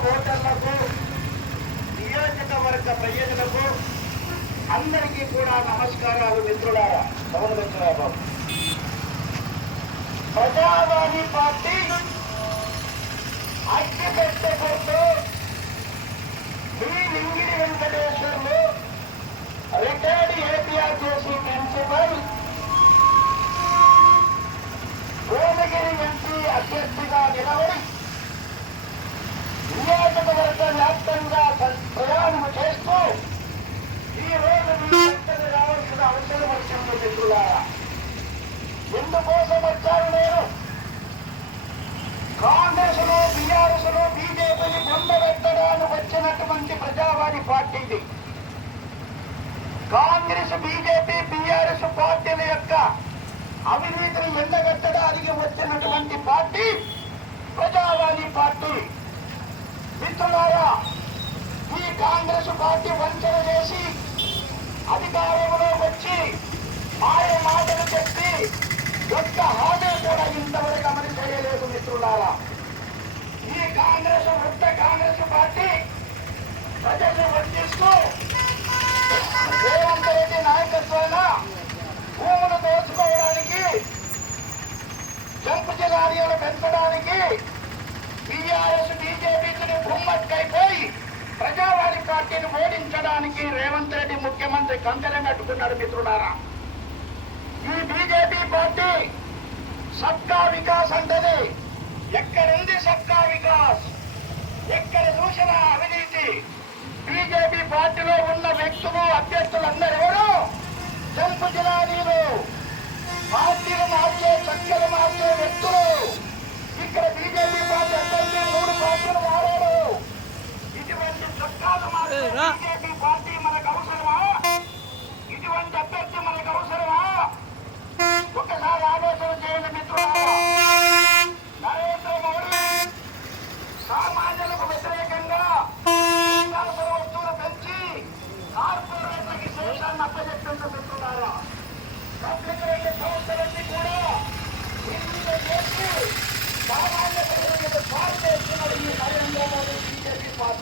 ఓటర్లకు నియోజకవర్గ ప్రజలకు అందరికీ కూడా నమస్కారాలు మిత్రులారా పవన్ బాబు ప్రజావాణి పార్టీ అగ్గి పెట్టకూడదు ఈ Lingidi Venkateswarlu retired APRJC principal Bhuvanagiri MP అభ్యర్థిగా నిలబడి నియోజకవర్గ వ్యాప్తంగా ప్రయాణం చేస్తూ ఈ రోజు రావాల్సిన అవసరం వచ్చింది మిత్రులారా ఎందుకోసం వచ్చారు నేను కాంగ్రెస్లో బీఆర్ఎస్లో బీజేపీని బొందబెట్టడానికి వచ్చినటువంటి ప్రజావాణి పార్టీది కాంగ్రెస్ బీజేపీ బీఆర్ఎస్ పార్టీల యొక్క అవినీతిని ఎండగట్టడానికి వచ్చిన పార్టీ ప్రజావాణి పార్టీ మిత్రులారా ఈ కాంగ్రెస్ పార్టీ వంచన చేసి అధికారంలో వచ్చి మాయ మాటలు చెప్పి ఒక్క హామీ కూడా ఇంతవరకు అమలు చేయలేదు మిత్రులారా. ఈ కాంగ్రెస్ వృద్ధ కాంగ్రెస్ పార్టీ ప్రజల్ని వర్తిస్తూ రేవంత్ రెడ్డి నాయకత్వాన భూములు దోచుకోవడానికి జంపు జిల్లాలు పెంచడానికి బీఆర్ఎస్ బీజేపీకి పార్టీని ఓడించడానికి రేవంత్ రెడ్డి ముఖ్యమంత్రి కంకణం కట్టుకున్నాడు మిత్రులారా. ఈ బీజేపీ పార్టీ సబ్కా వికాస్ అంటది. ఎక్కడుంది సబ్కా వికాస్? ఎక్కడ చూసిన అవినీతి.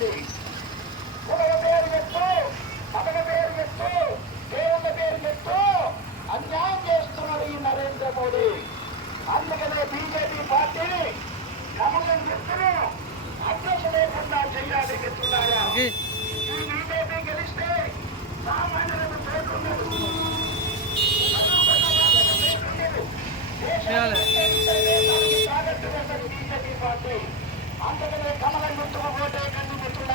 ఉంది పేరు పెట్టు మతల పేరు పెట్టు దేవుళ్ళ పేరు పెట్టు అన్యాయం చేస్తున్నారు ఈ నరేంద్ర మోడీ అందుకనే బీజేపీ పార్టీని గమనం చెప్తూ అధ్యక్ష లేకుండా చేయాలి మిత్రులారా